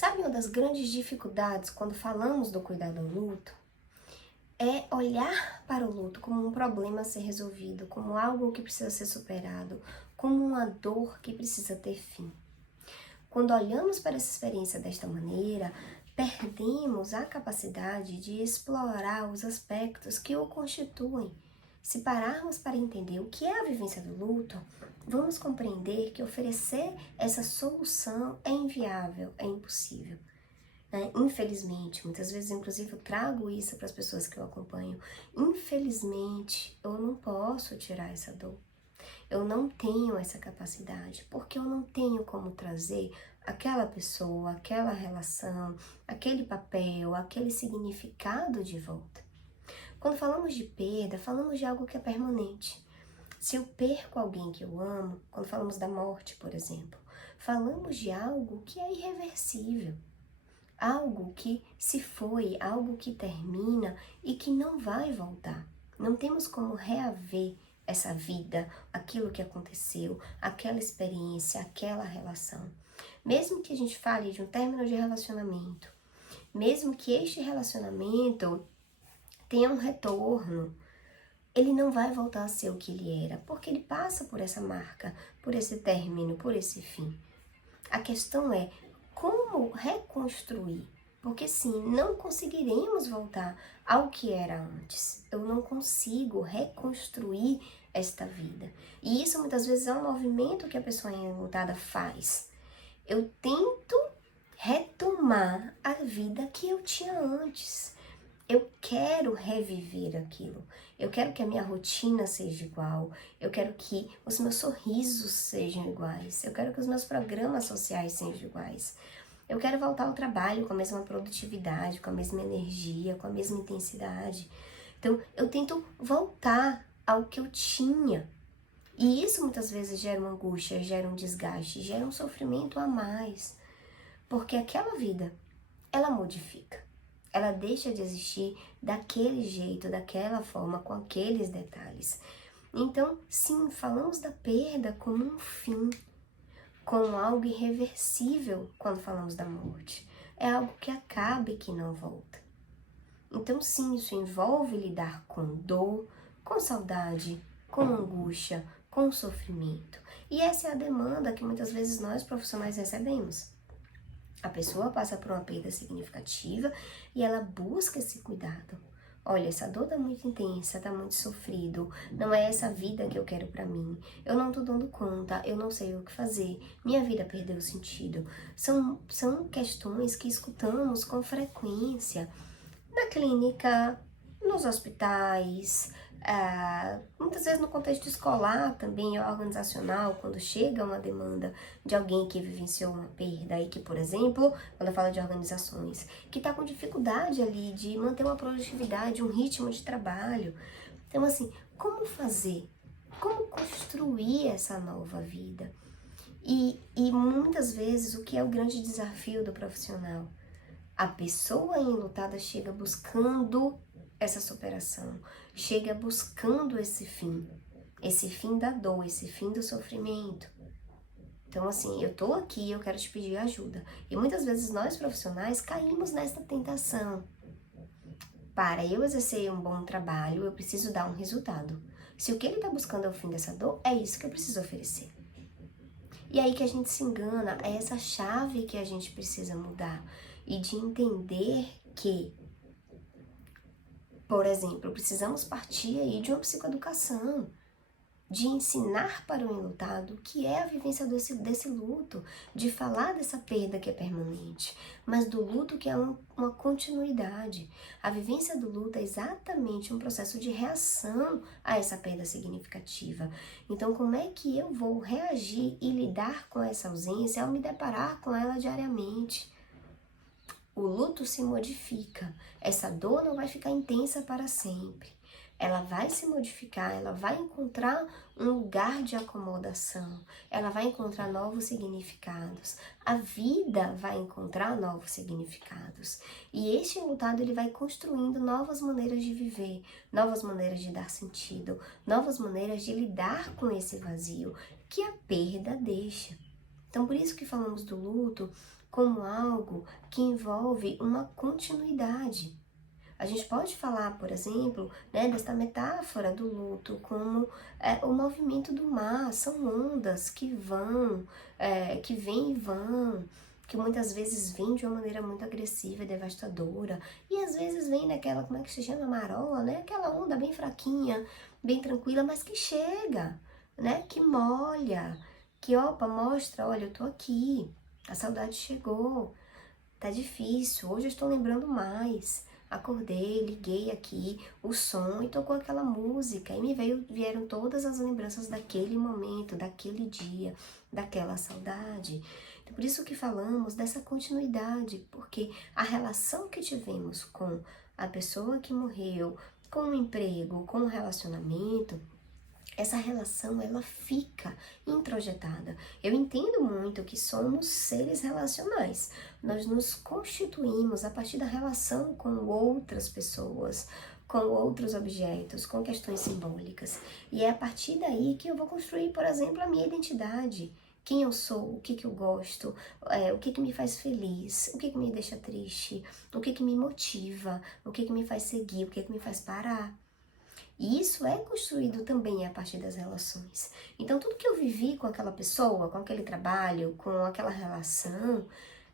Sabe, uma das grandes dificuldades quando falamos do cuidado ao luto é olhar para o luto como um problema a ser resolvido, como algo que precisa ser superado, como uma dor que precisa ter fim. Quando olhamos para essa experiência desta maneira, perdemos a capacidade de explorar os aspectos que o constituem. Se pararmos para entender o que é a vivência do luto, vamos compreender que oferecer essa solução é inviável, é impossível, né? Infelizmente, muitas vezes, inclusive, eu trago isso para as pessoas que eu acompanho. Infelizmente, eu não posso tirar essa dor. Eu não tenho essa capacidade, porque eu não tenho como trazer aquela pessoa, aquela relação, aquele papel, aquele significado de volta. Quando falamos de perda, falamos de algo que é permanente. Se eu perco alguém que eu amo, quando falamos da morte, por exemplo, falamos de algo que é irreversível. Algo que se foi, algo que termina e que não vai voltar. Não temos como reaver essa vida, aquilo que aconteceu, aquela experiência, aquela relação. Mesmo que a gente fale de um término de relacionamento, mesmo que este relacionamento tenha um retorno, ele não vai voltar a ser o que ele era, porque ele passa por essa marca, por esse término, por esse fim. A questão é como reconstruir, porque sim, não conseguiremos voltar ao que era antes. Eu não consigo reconstruir esta vida. E isso muitas vezes é um movimento que a pessoa enlutada faz. Eu tento retomar a vida que eu tinha antes. Eu quero reviver aquilo. Eu quero que a minha rotina seja igual. Eu quero que os meus sorrisos sejam iguais. Eu quero que os meus programas sociais sejam iguais. Eu quero voltar ao trabalho com a mesma produtividade, com a mesma energia, com a mesma intensidade. Então, eu tento voltar ao que eu tinha. E isso muitas vezes gera uma angústia, gera um desgaste, gera um sofrimento a mais. Porque aquela vida, ela modifica. Ela deixa de existir daquele jeito, daquela forma, com aqueles detalhes. Então, sim, falamos da perda como um fim, como algo irreversível quando falamos da morte. É algo que acaba e que não volta. Então, sim, isso envolve lidar com dor, com saudade, com angústia, com sofrimento. E essa é a demanda que muitas vezes nós profissionais recebemos. A pessoa passa por uma perda significativa e ela busca esse cuidado. Olha, essa dor tá muito intensa, tá muito sofrido, não é essa vida que eu quero pra mim. Eu não tô dando conta, eu não sei o que fazer, minha vida perdeu sentido. São questões que escutamos com frequência na clínica, nos hospitais, muitas vezes no contexto escolar também, organizacional, quando chega uma demanda de alguém que vivenciou uma perda e que, por exemplo, quando eu falo de organizações, que está com dificuldade ali de manter uma produtividade, um ritmo de trabalho. Então, assim, como fazer? Como construir essa nova vida? E muitas vezes, o que é o grande desafio do profissional? A pessoa enlutada chega buscando essa superação, chega buscando esse fim da dor, esse fim do sofrimento. Então, assim, eu tô aqui, eu quero te pedir ajuda. E muitas vezes nós profissionais caímos nessa tentação. Para eu exercer um bom trabalho, eu preciso dar um resultado. Se o que ele está buscando é o fim dessa dor, é isso que eu preciso oferecer. E aí que a gente se engana, é essa chave que a gente precisa mudar. E de entender que, por exemplo, precisamos partir aí de uma psicoeducação, de ensinar para o enlutado o que é a vivência desse luto, de falar dessa perda que é permanente, mas do luto que é uma continuidade. A vivência do luto é exatamente um processo de reação a essa perda significativa. Então, como é que eu vou reagir e lidar com essa ausência ao me deparar com ela diariamente? O luto se modifica, essa dor não vai ficar intensa para sempre. Ela vai se modificar, ela vai encontrar um lugar de acomodação, ela vai encontrar novos significados, a vida vai encontrar novos significados. E este enlutado, ele vai construindo novas maneiras de viver, novas maneiras de dar sentido, novas maneiras de lidar com esse vazio que a perda deixa. Então, por isso que falamos do luto como algo que envolve uma continuidade. A gente pode falar, por exemplo, né, desta metáfora do luto como o movimento do mar, são ondas que vão, que vêm e vão, que muitas vezes vêm de uma maneira muito agressiva e devastadora, e às vezes vem naquela, como é que se chama, marola, né, aquela onda bem fraquinha, bem tranquila, mas que chega, né, que molha, que opa, mostra, olha, eu tô aqui, a saudade chegou, tá difícil, hoje eu estou lembrando mais. Acordei, liguei aqui o som e tocou aquela música e vieram todas as lembranças daquele momento, daquele dia, daquela saudade. Então, por isso que falamos dessa continuidade, porque a relação que tivemos com a pessoa que morreu, com o emprego, com o relacionamento, essa relação ela fica introjetada. Eu entendo muito que somos seres relacionais. Nós nos constituímos a partir da relação com outras pessoas, com outros objetos, com questões simbólicas. E é a partir daí que eu vou construir, por exemplo, a minha identidade. Quem eu sou, o que que eu gosto, o que que me faz feliz, o que que me deixa triste, o que que me motiva, o que que me faz seguir, o que que me faz parar. E isso é construído também a partir das relações. Então, tudo que eu vivi com aquela pessoa, com aquele trabalho, com aquela relação,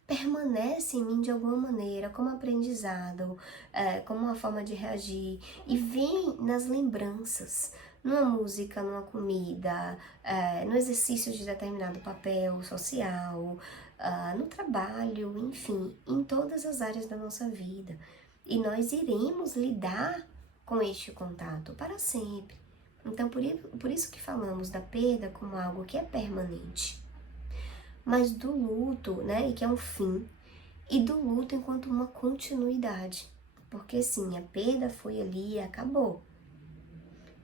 permanece em mim de alguma maneira, como aprendizado, como uma forma de reagir. E vem nas lembranças, numa música, numa comida, no exercício de determinado papel social, no trabalho, enfim, em todas as áreas da nossa vida. E nós iremos lidar com este contato para sempre. Então, por isso que falamos da perda como algo que é permanente, mas do luto, né, e que é um fim, e do luto enquanto uma continuidade. Porque sim, a perda foi ali e acabou,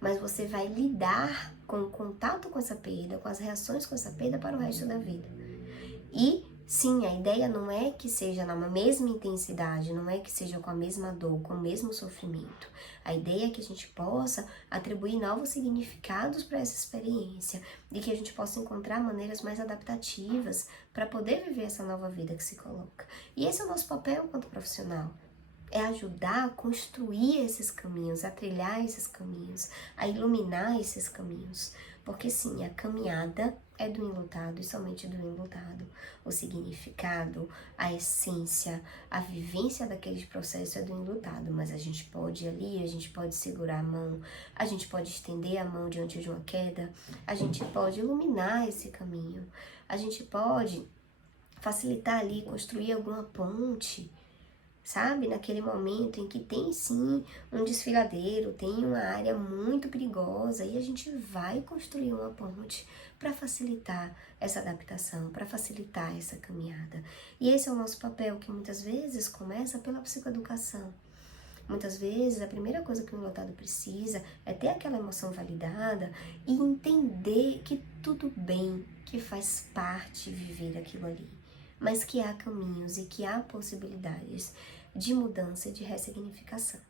mas você vai lidar com o contato com essa perda, com as reações com essa perda para o resto da vida. E sim, a ideia não é que seja na mesma intensidade, não é que seja com a mesma dor, com o mesmo sofrimento. A ideia é que a gente possa atribuir novos significados para essa experiência e que a gente possa encontrar maneiras mais adaptativas para poder viver essa nova vida que se coloca. E esse é o nosso papel enquanto profissional. É ajudar a construir esses caminhos, a trilhar esses caminhos, a iluminar esses caminhos. Porque sim, a caminhada é do enlutado e somente do enlutado. O significado, a essência, a vivência daquele processo é do enlutado. Mas a gente pode ir ali, a gente pode segurar a mão, a gente pode estender a mão diante de uma queda, a gente pode iluminar esse caminho, a gente pode facilitar ali, construir alguma ponte, sabe? Naquele momento em que tem sim um desfiladeiro, tem uma área muito perigosa e a gente vai construir uma ponte para facilitar essa adaptação, para facilitar essa caminhada. E esse é o nosso papel, que muitas vezes começa pela psicoeducação. Muitas vezes a primeira coisa que o enlutado precisa é ter aquela emoção validada e entender que tudo bem, que faz parte viver aquilo ali, mas que há caminhos e que há possibilidades de mudança e de ressignificação.